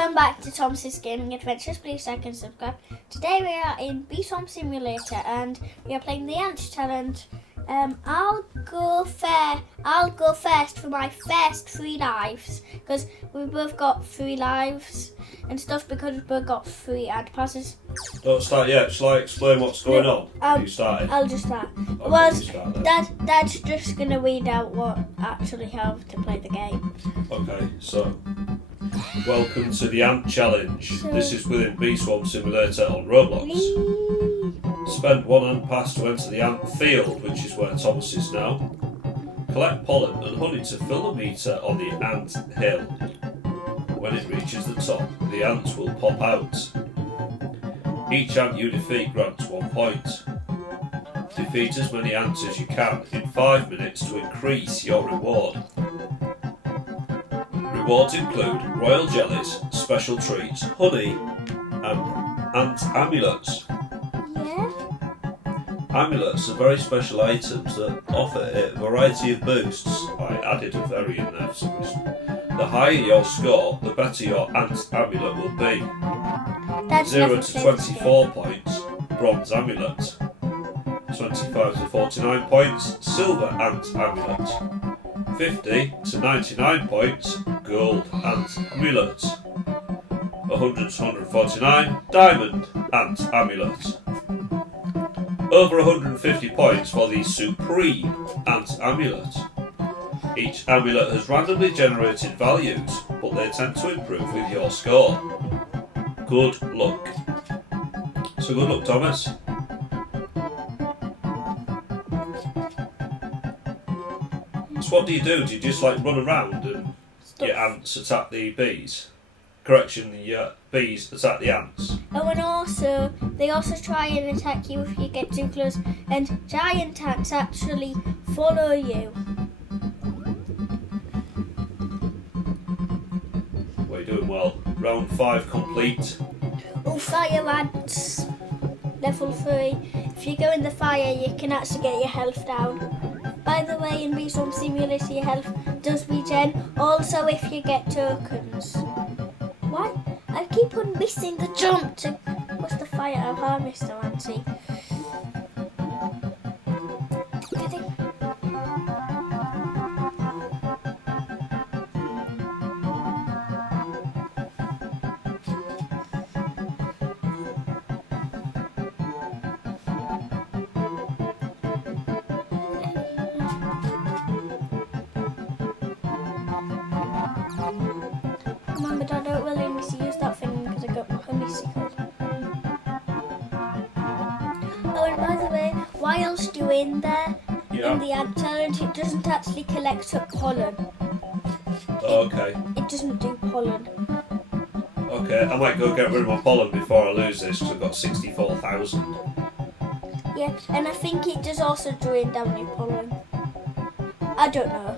Welcome back to Thomas's Gaming Adventures. Please like and subscribe. Today we are in Bee Swarm Simulator and we are playing the Ant Challenge. I'll go first for my first 3 lives because we both got 3 lives and stuff because we both got 3 ant passes. Don't start yet. Shall I explain what's going on? I'll, you started. I'll just start. Okay, Well, you start then. Dad's just gonna read out what actually how to play the game. Okay, so welcome to the Ant Challenge. This is within Bee Swarm Simulator on Roblox. Spend 1 ant pass to enter the ant field, which is where Thomas is now. Collect pollen and honey to fill the meter on the ant hill. When it reaches the top, the ants will pop out. Each ant you defeat grants 1 point. Defeat as many ants as you can in 5 minutes to increase your reward. Rewards include royal jellies, special treats, honey, and ant amulets. Yeah. Amulets are very special items that offer a variety of boosts. I added a very in there for some reason. The higher your score, the better your ant amulet will be. That's 0 to 24 points, bronze amulet. 25 to 49 points, silver ant amulet. 50 to 99 points, gold ant amulet. 100 to 149, diamond ant amulet. Over 150 points for the supreme ant amulet. Each amulet has randomly generated values, but they tend to improve with your score. Good luck. So good luck, Thomas. So what do? Do you just like run around and your ants attack the bees? Correction, the bees attack the ants. Oh, and also, they also try and attack you if you get too close, and giant ants actually follow you. Well, you're doing well. Round 5 complete. Oh, fire ants. Level 3. If you go in the fire, you can actually get your health down. By the way, in Bee Swarm Simulator, your health does regen. Also, if you get tokens. What? I keep on missing the jump to... What's the fire? Oh, hi, Mr. Auntie. Get it. Mum, but I don't really miss use that thing because I got my honeysuckle. Oh, and by the way, whilst you're in there, in the ant challenge, it doesn't actually collect up pollen. Okay. It doesn't do pollen. Okay, I might go get rid of my pollen before I lose this because I've got 64,000. Yeah, and I think it does also drain down your pollen. I don't know.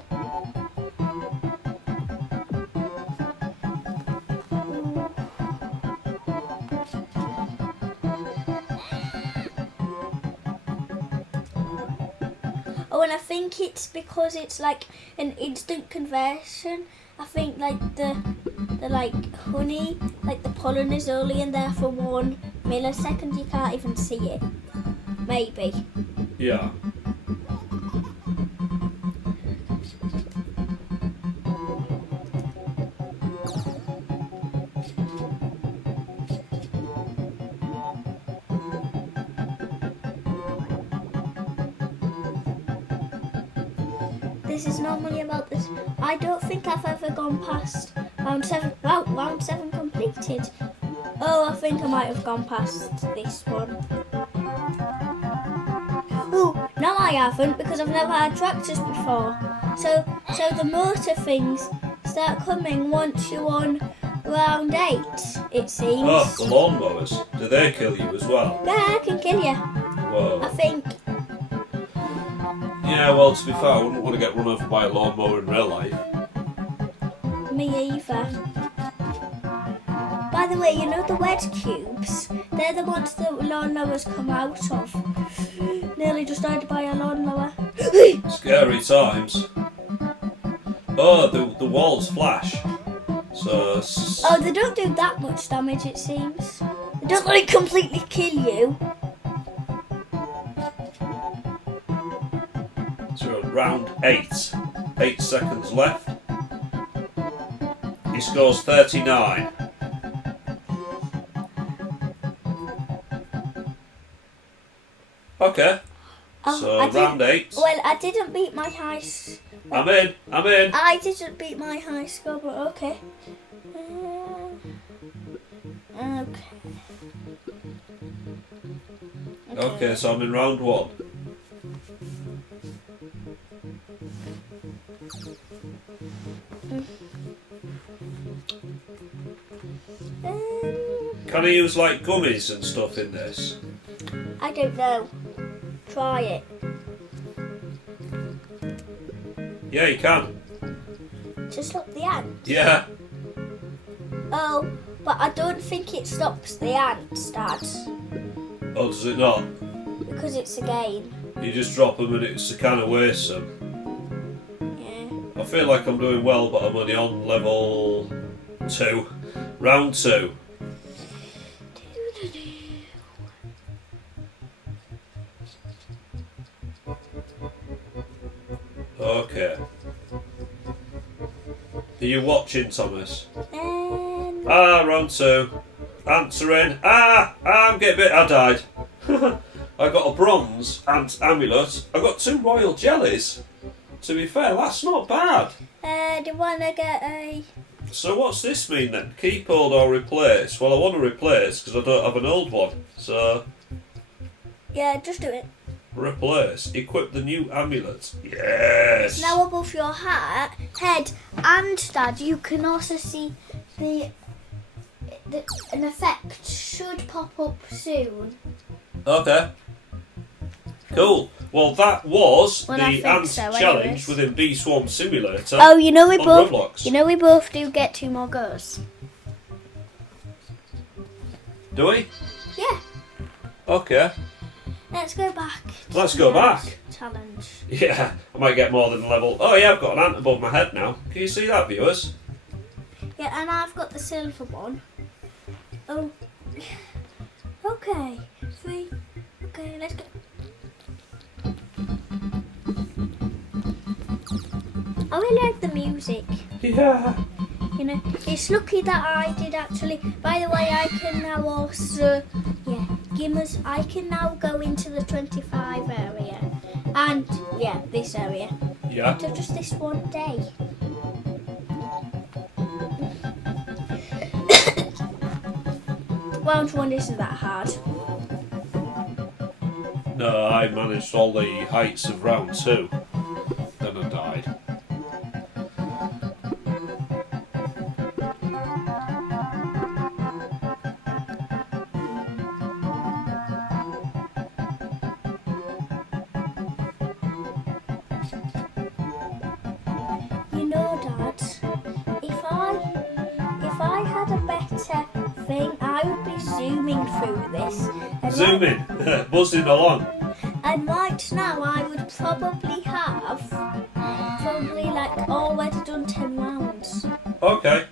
Oh, and I think it's because it's like an instant conversion. I think like the like honey, like the pollen is only in there for 1 millisecond. You can't even see it. Maybe. Yeah. This is normally about this. I don't think I've ever gone past round 7. Wow, round 7 completed. Oh, I think I might have gone past this one. Oh, no I haven't because I've never had tractors before. So the motor things start coming once you're on round 8, it seems. Oh, the lawnmowers. Do they kill you as well? Yeah, I can kill you. Whoa. I think. Yeah, well, to be fair, I wouldn't want to get run over by a lawnmower in real life. Me either. By the way, you know the wet cubes? They're the ones that lawnmowers come out of. Nearly just died by a lawnmower. Scary times. Oh, the walls flash. So. Oh, they don't do that much damage, it seems. They don't like completely kill you. So round 8. 8 seconds left. He scores 39. Okay. Oh, So I round didn't- 8. Well, I didn't beat my high. I'm in. I didn't beat my high score, but okay. Okay. Okay, so I'm in round 1. Can I use like gummies and stuff in this? I don't know. Try it. Yeah, you can. To stop the ants. Yeah. Oh, but I don't think it stops the ants, Dad. Oh, does it not? Because it's a game. You just drop them and it's a kind of waste them. Yeah. I feel like I'm doing well, but I'm only on level 2. Round 2. Okay. Are you watching, Thomas? Round 2. Answering. I'm getting bit. I died. I got a bronze ant amulet. I got 2 royal jellies. To be fair, that's not bad. Do you want to get a... So what's this mean then? Keep, hold or replace? Well, I want to replace because I don't have an old one. So, Yeah, just do it. replace. Equip the new amulet. Yes! Now above your head, and Dad, you can also see an effect should pop up soon. Okay. Cool. Well, that was Well, I the think ant so, challenge anyways. within Bee Swarm Simulator Oh, you know we on both. Roblox. You know we both do get 2 more goes. Do we? Yeah. Okay. Let's go back. Let's to go the back. Challenge. Yeah, I might get more than level. Oh yeah, I've got an ant above my head now. Can you see that, viewers? Yeah, and I've got the silver one. Oh. Okay. 3. Okay, let's go. I really like the music. Yeah. You know, it's lucky that I did actually. By the way, I can now also, Gimmers, I can now go into the 25 area. And, this area. Yeah. So just this one day. Round 1 isn't that hard. No, I managed all the heights of round 2. Then I died. You know, Dad, if I had a better thing, I would be zooming through this. And Zoom in. Buzzing along. And right now I would probably have like already done 10 rounds. Okay.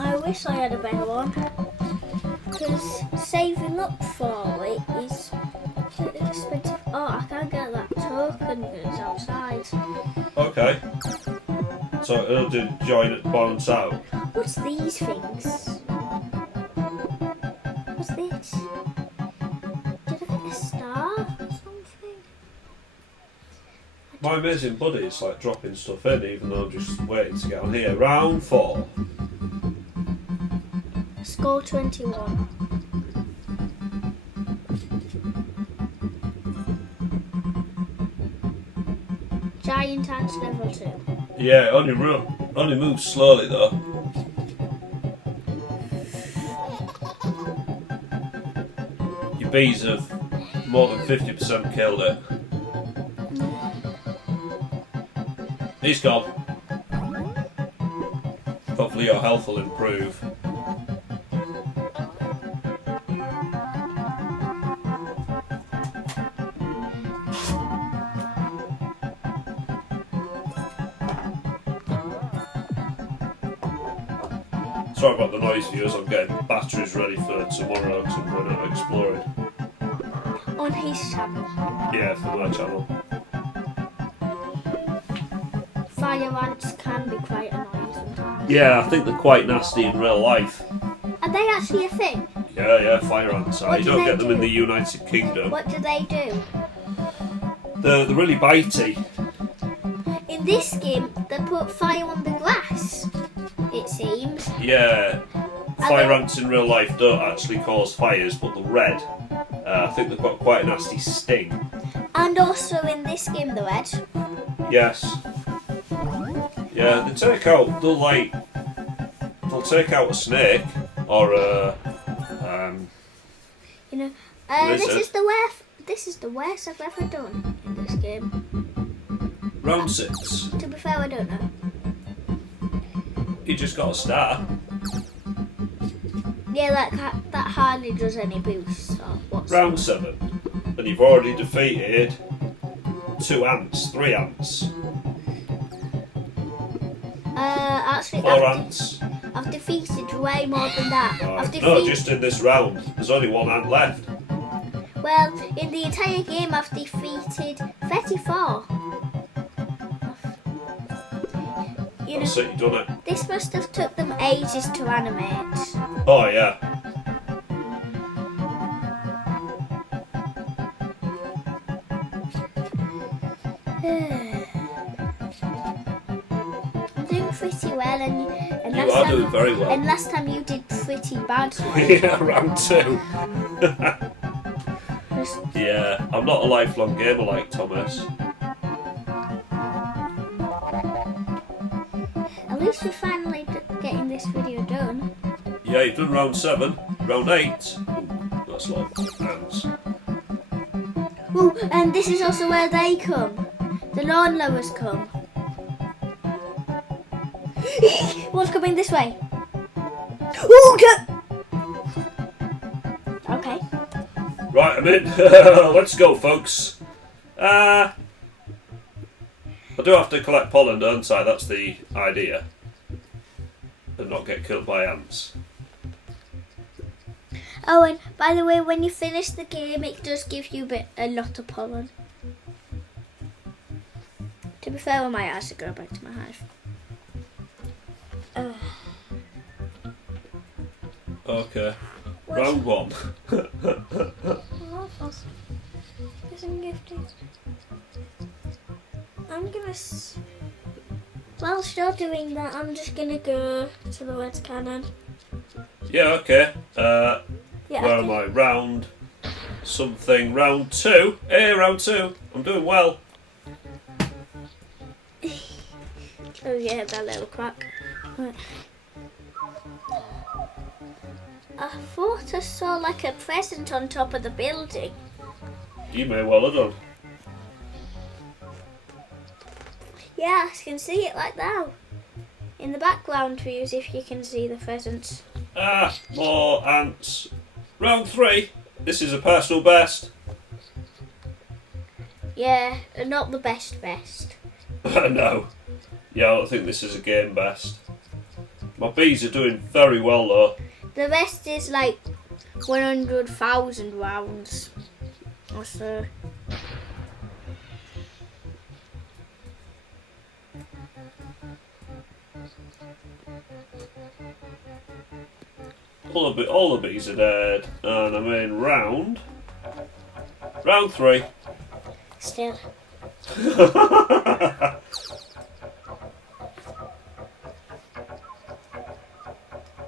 I wish I had a better one. Because saving up for it is expensive. Oh, I can't get that token because it's outside. Okay. So it'll do join at bounce out. What's these things? What's this? Did I get a star or something? My amazing buddy is like dropping stuff in even though I'm just waiting to get on here. Round 4. Score 21. Giant ants level 2. Yeah, only moves slowly though. Your bees have more than 50% killed it. He's gone. Hopefully your health will improve. Sorry about the noise, viewers. I'm getting batteries ready for tomorrow because I'm going out exploring. On his channel. Yeah, for my channel. Fire ants can be quite annoying sometimes. Yeah, I think they're quite nasty in real life. Are they actually a thing? Yeah, fire ants. What You do don't they get them do? in the United Kingdom. What do they do? They're really bitey. In this game, they put fire on the grass, it seems. Yeah, fire ants in real life don't actually cause fires, but they're red. I think they've got quite a nasty sting. And also in this game, the red. Yes. Yeah, they'll take out a snake or a You know, lizard. this is the worst I've ever done in this game. Round 6. To be fair, I don't know. You just got a star. Yeah, that hardly does any boosts. Or what's Round 7. And you've already defeated 3 ants. Actually, 4 ants. I've defeated way more than that. I've No, defeated. just in this round. There's only 1 ant left. Well, in the entire game, I've defeated 34. You That's know, it, you've done it. this must have took them ages to animate. Oh, yeah. I'm doing pretty well, and You last are time, doing very well. And last time you did pretty bad. Yeah, round 2. Yeah, I'm not a lifelong gamer like Thomas. At least we're finally getting this video done. Yeah, you've done round 7. Round 8. Ooh, that's a lot of ants. Ooh, and this is also where they come. The lawnmowers come. What's coming this way? Ooh, okay. Right, I'm in. Let's go, folks. I do have to collect pollen, don't I? That's the idea. And not get killed by ants. Oh, and by the way, when you finish the game, it does give you a lot of pollen. To be fair, I might actually go back to my hive. Okay. Round 1. I'm gonna. Whilst you're doing that, I'm just gonna go to the red cannon. Yeah, okay. Yeah, Where am I? Round something. Round 2. Hey, round 2. I'm doing well. Oh yeah, that little crack. Right. I thought I saw like a present on top of the building. You may well have done. Yeah, I can see it like now. In the background views, if you can see the presents. More ants. Round 3. This is a personal best. Yeah, not the best. No. Yeah, I don't think this is a game best. My bees are doing very well though. The rest is like 100,000 rounds or so. All the bees are dead, and I'm in round 3. Still.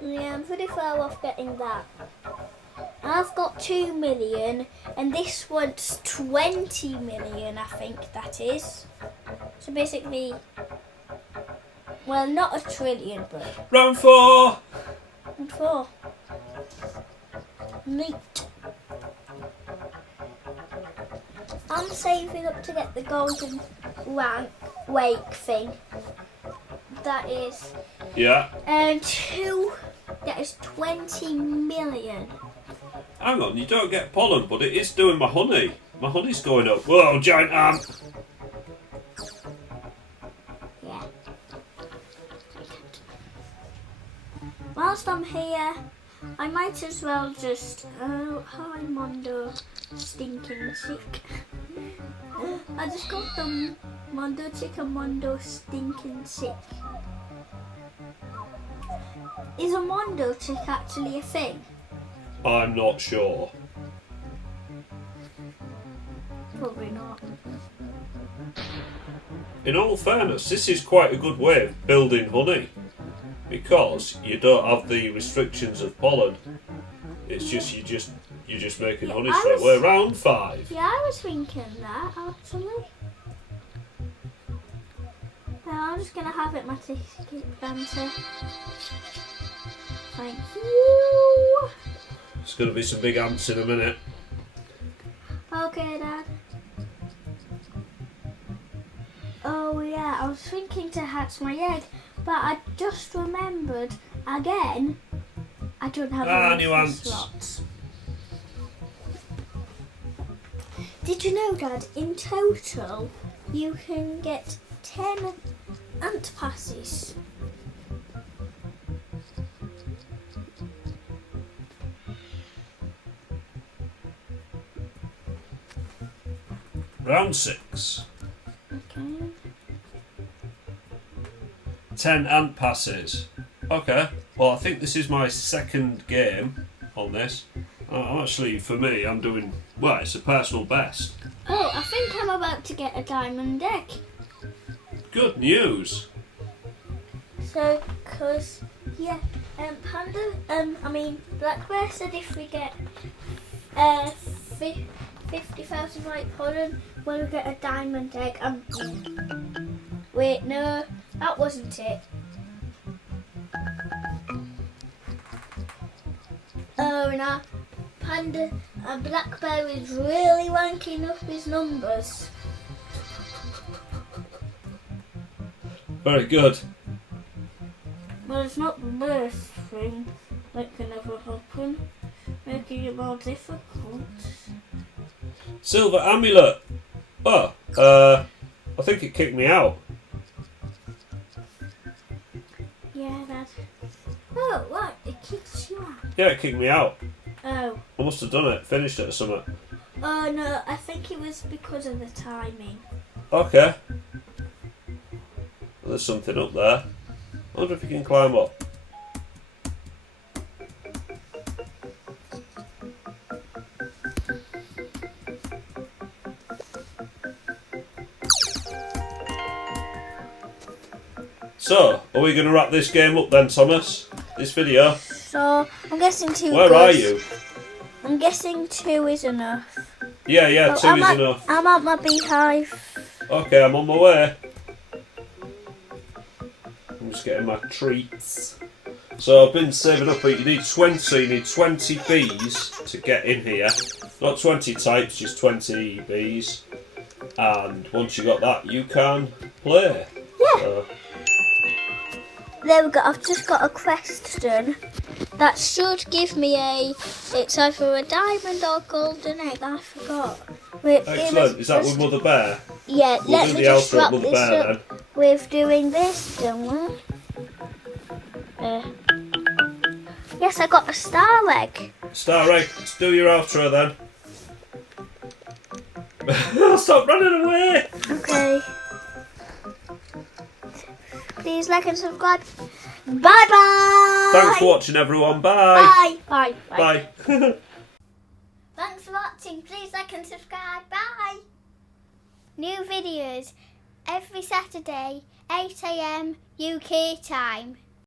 Yeah, I'm pretty far off getting that. I've got 2 million, and this one's 20 million, I think that is. So basically, well, not a trillion, but Round 4. 4. Neat. I'm saving up to get the golden wake thing. That is, Yeah. that is 20 million. Hang on, you don't get pollen, but it is doing my honey. My honey's going up. Whoa, giant ant. Yeah. whilst I'm here, I might as well just... Oh, hi Mondo, stinking chick. I just got them Mondo chick and Mondo stinking chick. Is a Mondo chick actually a thing? I'm not sure. Probably not. In all fairness, this is quite a good way of building honey because you don't have the restrictions of pollen. It's just you're just making honey straight away. Round 5. Yeah, I was thinking that actually. I'm just gonna have it, my ticket banter. Thank you. It's going to be some big ants in a minute. Okay, Dad. Oh yeah, I was thinking to hatch my egg, but I just remembered again. I don't have any new ants. slots. Did you know, Dad? In total, you can get 10 ant passes. Round 6. Okay. 10 ant passes. Okay. Well, I think this is my second game on this. I'm actually, for me, I'm doing, well, it's a personal best. Oh, I think I'm about to get a diamond egg. Good news. So, cause yeah, Black Bear said if we get 50,000 white pollen, we'll get a diamond egg. Wait, no, that wasn't it. Oh no, Black Bear is really wanking up his numbers. Very good. Well, it's not the worst thing that can ever happen, making it more difficult. Silver amulet. Oh, I think it kicked me out. Yeah, Dad. Oh, what? It kicks you out? Yeah, it kicked me out. Oh. I must have done it, finished it or something. Oh no, I think it was because of the timing. Okay. Well, there's something up there. I wonder if you can climb up. So, are we going to wrap this game up then, Thomas? This video? So, I'm guessing 2 Where are you? I'm guessing 2 is enough. Yeah, 2 is at, enough. I'm at my beehive. Okay, I'm on my way. I'm just getting my treats. So I've been saving up, you need 20 bees to get in here. Not 20 types, just 20 bees. And once you got that, you can play. Yeah. So, there we go, I've just got a question. That should give me it's either a diamond or golden egg, I forgot. excellent, is that with Mother Bear? Yeah, We'll let do me the just outro wrap with Mother this Bear up with doing this, don't we? Yes, I got a star egg. Star egg, let's do your outro then. Stop running away! Okay. Please like and subscribe. Bye bye! Thanks for watching everyone, bye! Bye. Bye. Bye! Thanks for watching. Please like and subscribe. Bye. New videos every Saturday, 8 AM UK time.